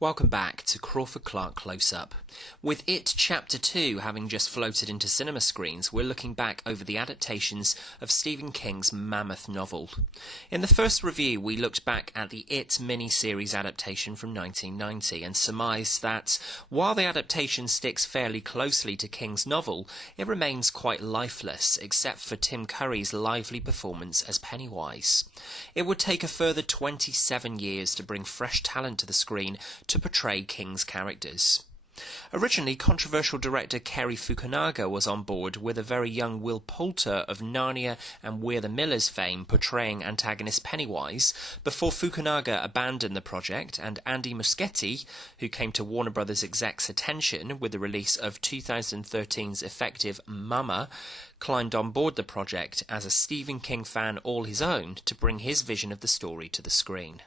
Welcome back to Crawford-Clark Close-Up. With It Chapter 2 having just floated into cinema screens, we're looking back over the adaptations of Stephen King's mammoth novel. In the first review, we looked back at the It mini-series adaptation from 1990 and surmised that, while the adaptation sticks fairly closely to King's novel, it remains quite lifeless, except for Tim Curry's lively performance as Pennywise. It would take a further 27 years to bring fresh talent to the screen to portray King's characters. Originally, controversial director Cary Fukunaga was on board, with a very young Will Poulter of Narnia and We're the Millers fame portraying antagonist Pennywise, before Fukunaga abandoned the project, and Andy Muschietti, who came to Warner Brothers execs' attention with the release of 2013's effective Mama, climbed on board the project as a Stephen King fan all his own to bring his vision of the story to the screen.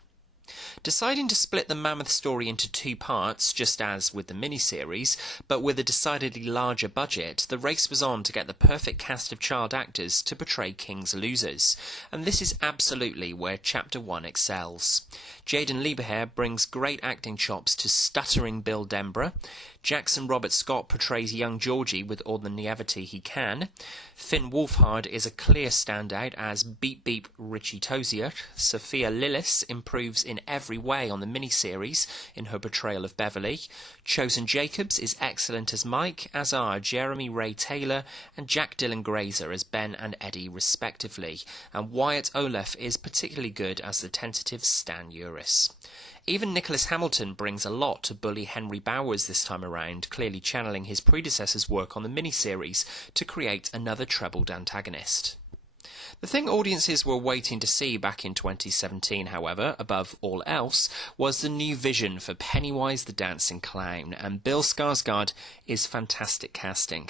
Deciding to split the mammoth story into two parts, just as with the miniseries, but with a decidedly larger budget, the race was on to get the perfect cast of child actors to portray King's losers, and this is absolutely where Chapter 1 excels. Jaden Lieberherr brings great acting chops to stuttering Bill Denborough. Jackson Robert Scott portrays young Georgie with all the naivety he can. Finn Wolfhard is a clear standout as Beep Beep Richie Tozier. Sophia Lillis improves in every way on the miniseries in her portrayal of Beverly. Chosen Jacobs is excellent as Mike, as are Jeremy Ray Taylor and Jack Dylan Grazer as Ben and Eddie respectively, and Wyatt Olaf is particularly good as the tentative Stan Uris. Even Nicholas Hamilton brings a lot to bully Henry Bowers this time around, clearly channeling his predecessor's work on the miniseries to create another troubled antagonist. The thing audiences were waiting to see back in 2017, however, above all else, was the new vision for Pennywise the Dancing Clown, and Bill Skarsgård is fantastic casting.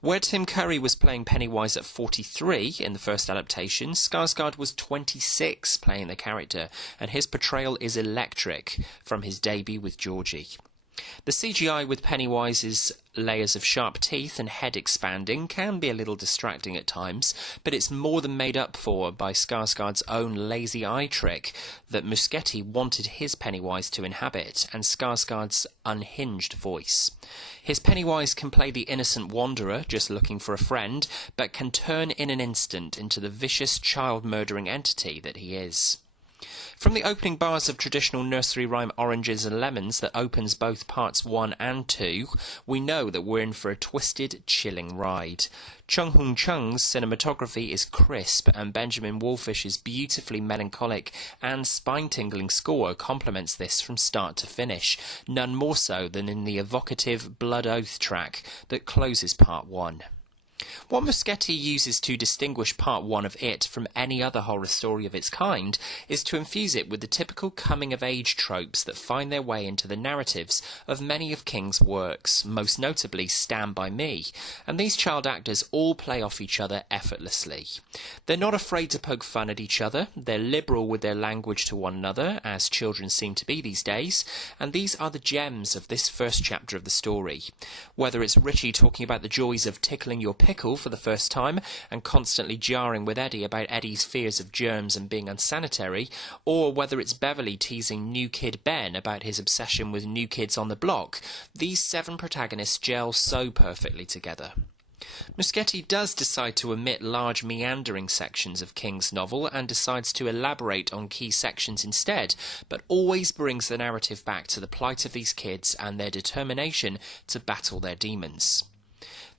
Where Tim Curry was playing Pennywise at 43 in the first adaptation, Skarsgård was 26 playing the character, and his portrayal is electric from his debut with Georgie. The CGI with Pennywise's layers of sharp teeth and head expanding can be a little distracting at times, but it's more than made up for by Skarsgård's own lazy eye trick that Muschietti wanted his Pennywise to inhabit, and Skarsgård's unhinged voice. His Pennywise can play the innocent wanderer just looking for a friend, but can turn in an instant into the vicious child-murdering entity that he is. From the opening bars of traditional nursery rhyme Oranges and Lemons that opens both parts 1 and 2, we know that we're in for a twisted, chilling ride. Chung Hung Chung's cinematography is crisp, and Benjamin Wallfish's beautifully melancholic and spine-tingling score complements this from start to finish, none more so than in the evocative Blood Oath track that closes part 1. What Muschietti uses to distinguish part 1 of It from any other horror story of its kind is to infuse it with the typical coming-of-age tropes that find their way into the narratives of many of King's works, most notably Stand By Me, and these child actors all play off each other effortlessly. They're not afraid to poke fun at each other, they're liberal with their language to one another, as children seem to be these days, and these are the gems of this first chapter of the story. Whether it's Richie talking about the joys of tickling your pickle for the first time and constantly jarring with Eddie about Eddie's fears of germs and being unsanitary, or whether it's Beverly teasing new kid Ben about his obsession with New Kids on the Block, these 7 protagonists gel so perfectly together. Muschietti does decide to omit large meandering sections of King's novel and decides to elaborate on key sections instead, but always brings the narrative back to the plight of these kids and their determination to battle their demons.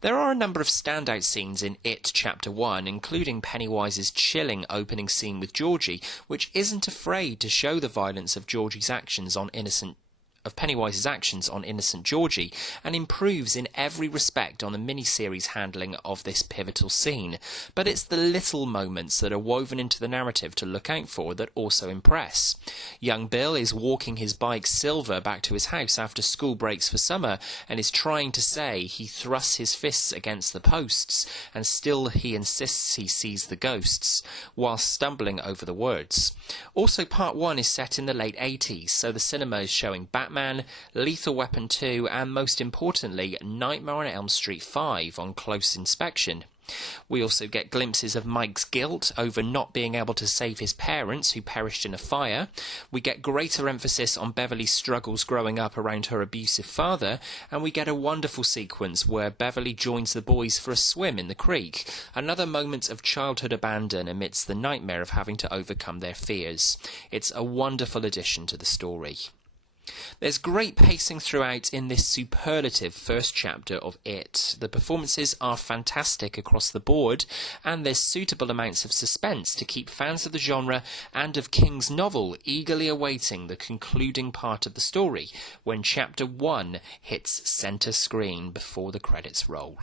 There are a number of standout scenes in It Chapter 1, including Pennywise's chilling opening scene with Georgie, which isn't afraid to show the violence of Georgie's actions on innocent of Pennywise's actions on innocent Georgie, and improves in every respect on the miniseries handling of this pivotal scene. But it's the little moments that are woven into the narrative to look out for that also impress. Young Bill is walking his bike Silver back to his house after school breaks for summer, and is trying to say he thrusts his fists against the posts, and still he insists he sees the ghosts, while stumbling over the words. Also, part 1 is set in the late 80s, so the cinema is showing Batman, Lethal Weapon 2, and most importantly, Nightmare on Elm Street 5 on close inspection. We also get glimpses of Mike's guilt over not being able to save his parents who perished in a fire. We get greater emphasis on Beverly's struggles growing up around her abusive father, and we get a wonderful sequence where Beverly joins the boys for a swim in the creek, another moment of childhood abandon amidst the nightmare of having to overcome their fears. It's a wonderful addition to the story. There's great pacing throughout in this superlative first chapter of It. The performances are fantastic across the board, and there's suitable amounts of suspense to keep fans of the genre and of King's novel eagerly awaiting the concluding part of the story, when Chapter 1 hits centre screen before the credits roll.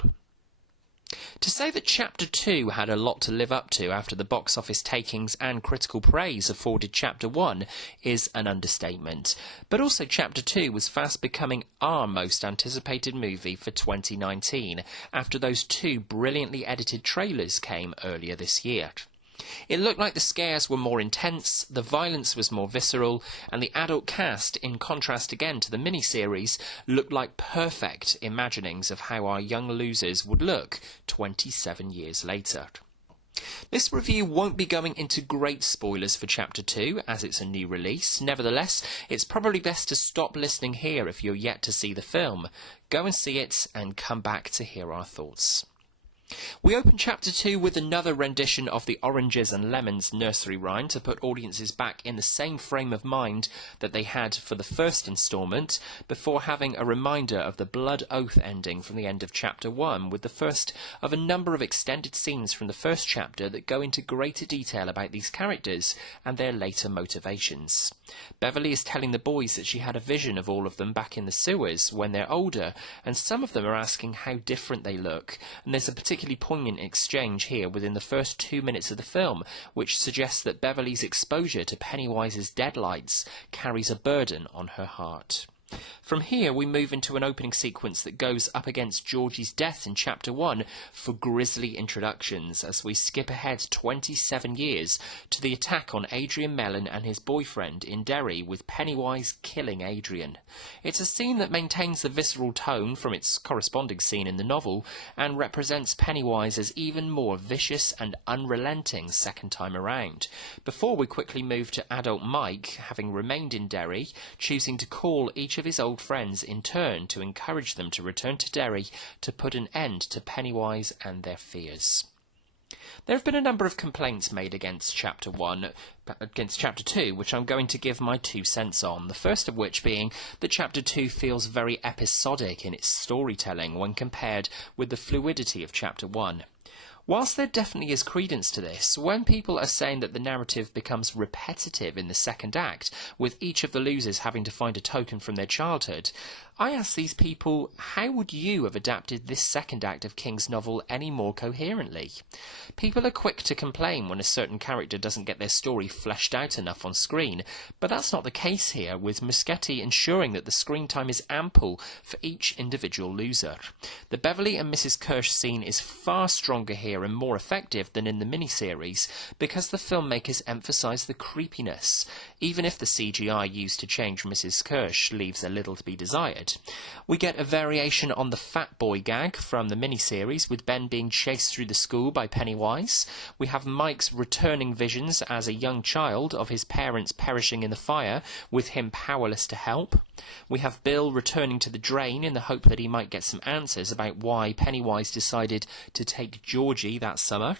To say that Chapter 2 had a lot to live up to after the box office takings and critical praise afforded Chapter 1 is an understatement. But also Chapter 2 was fast becoming our most anticipated movie for 2019, after those 2 brilliantly edited trailers came earlier this year. It looked like the scares were more intense, the violence was more visceral, and the adult cast, in contrast again to the miniseries, looked like perfect imaginings of how our young losers would look 27 years later. This review won't be going into great spoilers for Chapter 2, as it's a new release. Nevertheless, it's probably best to stop listening here if you're yet to see the film. Go and see it, and come back to hear our thoughts. We open Chapter 2 with another rendition of the Oranges and Lemons nursery rhyme to put audiences back in the same frame of mind that they had for the first instalment, before having a reminder of the blood oath ending from the end of Chapter 1, with the first of a number of extended scenes from the first chapter that go into greater detail about these characters and their later motivations. Beverly is telling the boys that she had a vision of all of them back in the sewers when they're older, and some of them are asking how different they look, and there's a particularly poignant exchange here within the first 2 minutes of the film, which suggests that Beverly's exposure to Pennywise's deadlights carries a burden on her heart. From here we move into an opening sequence that goes up against Georgie's death in Chapter 1 for grisly introductions, as we skip ahead 27 years to the attack on Adrian Mellon and his boyfriend in Derry, with Pennywise killing Adrian. It's a scene that maintains the visceral tone from its corresponding scene in the novel, and represents Pennywise as even more vicious and unrelenting second time around, before we quickly move to adult Mike, having remained in Derry, choosing to call each of his old friends in turn to encourage them to return to Derry to put an end to Pennywise and their fears. There have been a number of complaints made against Chapter 2, which I'm going to give my 2 cents on, the first of which being that Chapter 2 feels very episodic in its storytelling when compared with the fluidity of Chapter 1. Whilst there definitely is credence to this, when people are saying that the narrative becomes repetitive in the second act, with each of the losers having to find a token from their childhood, I ask these people, how would you have adapted this second act of King's novel any more coherently? People are quick to complain when a certain character doesn't get their story fleshed out enough on screen, but that's not the case here, with Muschietti ensuring that the screen time is ample for each individual loser. The Beverly and Mrs. Kirsch scene is far stronger here and more effective than in the miniseries, because the filmmakers emphasise the creepiness, even if the CGI used to change Mrs. Kirsch leaves a little to be desired. We get a variation on the fat boy gag from the miniseries, with Ben being chased through the school by Pennywise. We have Mike's returning visions as a young child of his parents perishing in the fire, with him powerless to help. We have Bill returning to the drain in the hope that he might get some answers about why Pennywise decided to take Georgie that summer.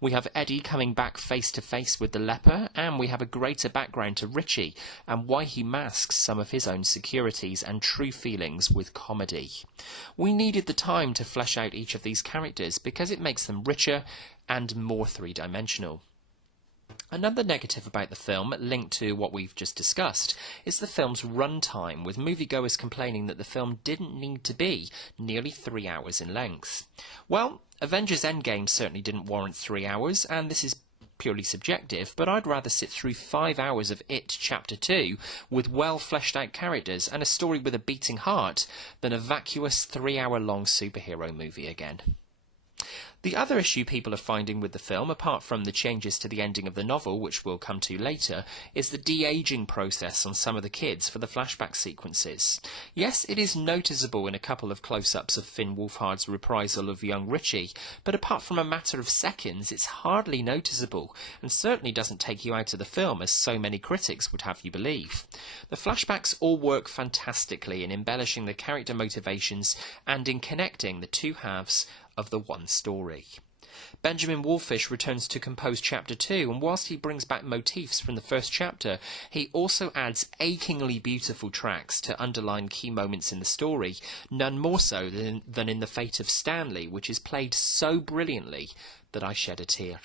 We have Eddie coming back face to face with the leper, and we have a greater background to Richie and why he masks some of his own securities and true feelings with comedy. We needed the time to flesh out each of these characters because it makes them richer and more three-dimensional. Another negative about the film, linked to what we've just discussed, is the film's runtime, with moviegoers complaining that the film didn't need to be nearly 3 hours in length. Well, Avengers Endgame certainly didn't warrant 3 hours, and this is purely subjective, but I'd rather sit through 5 hours of It Chapter 2 with well fleshed out characters and a story with a beating heart than a vacuous 3-hour-long superhero movie again. The other issue people are finding with the film, apart from the changes to the ending of the novel, which we'll come to later, is the de-aging process on some of the kids for the flashback sequences. Yes, it is noticeable in a couple of close-ups of Finn Wolfhard's reprisal of young Richie, but apart from a matter of seconds, it's hardly noticeable, and certainly doesn't take you out of the film, as so many critics would have you believe. The flashbacks all work fantastically in embellishing the character motivations and in connecting the two halves of the one story. Benjamin Wallfish returns to compose Chapter 2, and whilst he brings back motifs from the first chapter, he also adds achingly beautiful tracks to underline key moments in the story, none more so than in The Fate of Stanley, which is played so brilliantly that I shed a tear.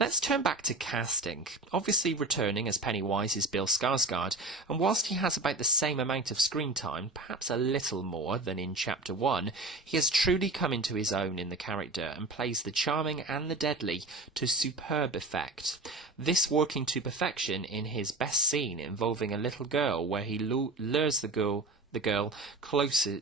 Let's turn back to casting. Obviously returning as Pennywise is Bill Skarsgård, and whilst he has about the same amount of screen time, perhaps a little more than in Chapter 1, he has truly come into his own in the character and plays the charming and the deadly to superb effect. This working to perfection in his best scene involving a little girl where he lures the girl closer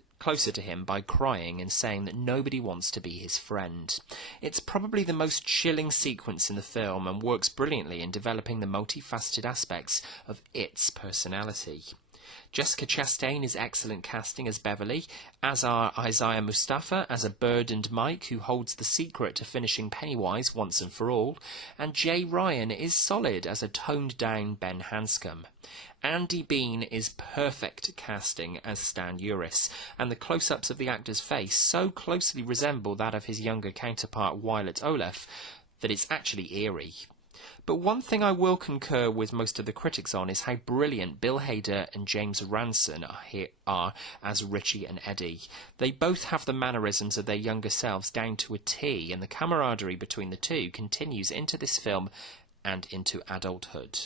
to him by crying and saying that nobody wants to be his friend. It's probably the most chilling sequence in the film and works brilliantly in developing the multifaceted aspects of its personality. Jessica Chastain is excellent casting as Beverly, as are Isaiah Mustafa as a burdened Mike who holds the secret to finishing Pennywise once and for all, and Jay Ryan is solid as a toned-down Ben Hanscom. Andy Bean is perfect casting as Stan Uris, and the close-ups of the actor's face so closely resemble that of his younger counterpart Violet Olaf that it's actually eerie. But one thing I will concur with most of the critics on is how brilliant Bill Hader and James Ransone are as Richie and Eddie. They both have the mannerisms of their younger selves down to a T, and the camaraderie between the two continues into this film and into adulthood.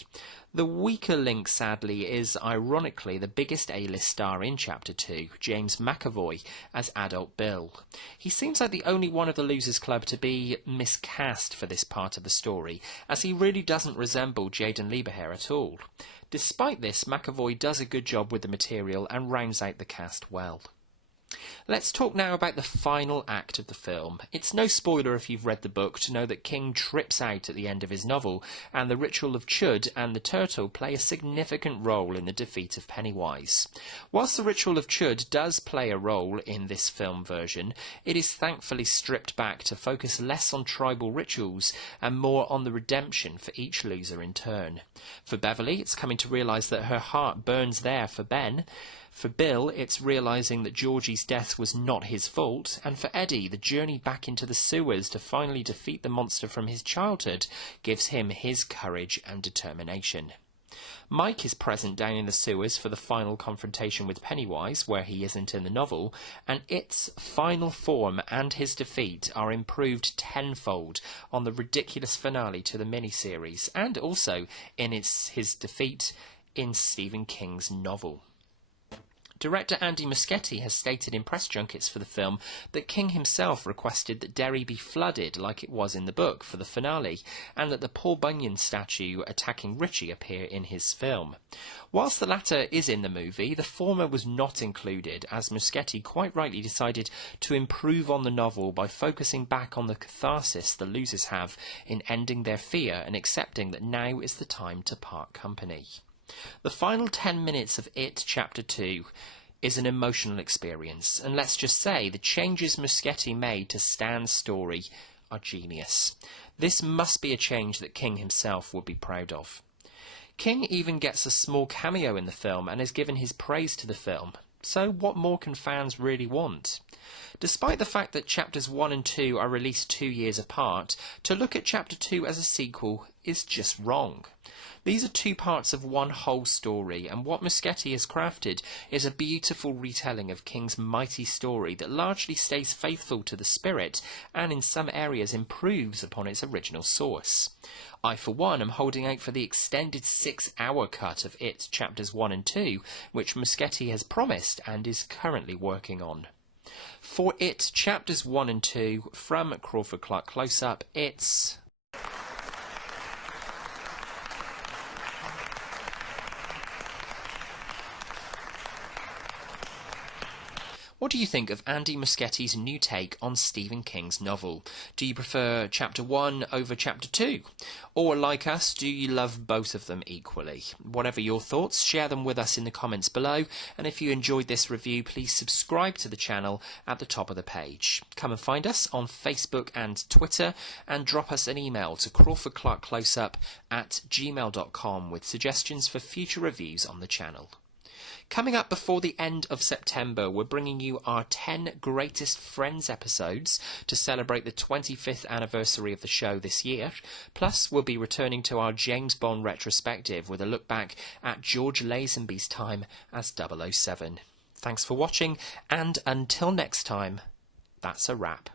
The weaker link, sadly, is ironically the biggest A-list star in Chapter 2, James McAvoy, as adult Bill. He seems like the only one of the Losers Club to be miscast for this part of the story, as he really doesn't resemble Jaden Lieberherr at all. Despite this, McAvoy does a good job with the material and rounds out the cast well. Let's talk now about the final act of the film. It's no spoiler if you've read the book to know that King trips out at the end of his novel, and the ritual of Chud and the turtle play a significant role in the defeat of Pennywise. Whilst the ritual of Chud does play a role in this film version, it is thankfully stripped back to focus less on tribal rituals and more on the redemption for each loser in turn. For Beverly, it's coming to realise that her heart burns there for Ben. For Bill, it's realising that Georgie's death was not his fault, and for Eddie, the journey back into the sewers to finally defeat the monster from his childhood gives him his courage and determination. Mike is present down in the sewers for the final confrontation with Pennywise, where he isn't in the novel, and its final form and his defeat are improved tenfold on the ridiculous finale to the miniseries, and also in his defeat in Stephen King's novel. Director Andy Muschietti has stated in press junkets for the film that King himself requested that Derry be flooded like it was in the book for the finale, and that the Paul Bunyan statue attacking Richie appear in his film. Whilst the latter is in the movie, the former was not included, as Muschietti quite rightly decided to improve on the novel by focusing back on the catharsis the losers have in ending their fear and accepting that now is the time to part company. The final 10 minutes of It Chapter 2 is an emotional experience, and let's just say the changes Muschietti made to Stan's story are genius. This must be a change that King himself would be proud of. King even gets a small cameo in the film and has given his praise to the film. So what more can fans really want? Despite the fact that Chapters 1 and 2 are released 2 years apart, to look at Chapter 2 as a sequel is just wrong. These are two parts of one whole story, and what Muschietti has crafted is a beautiful retelling of King's mighty story that largely stays faithful to the spirit and in some areas improves upon its original source. I, for one, am holding out for the extended 6-hour cut of It Chapters 1 and 2, which Muschietti has promised and is currently working on. For It Chapters 1 and 2, from Crawford-Clark Close-Up, it's... What do you think of Andy Muschietti's new take on Stephen King's novel? Do you prefer Chapter 1 over Chapter 2? Or, like us, do you love both of them equally? Whatever your thoughts, share them with us in the comments below, and if you enjoyed this review, please subscribe to the channel at the top of the page. Come and find us on Facebook and Twitter, and drop us an email to crawfordclarkcloseup@gmail.com with suggestions for future reviews on the channel. Coming up before the end of September, we're bringing you our 10 Greatest Friends episodes to celebrate the 25th anniversary of the show this year. Plus, we'll be returning to our James Bond retrospective with a look back at George Lazenby's time as 007. Thanks for watching, and until next time, that's a wrap.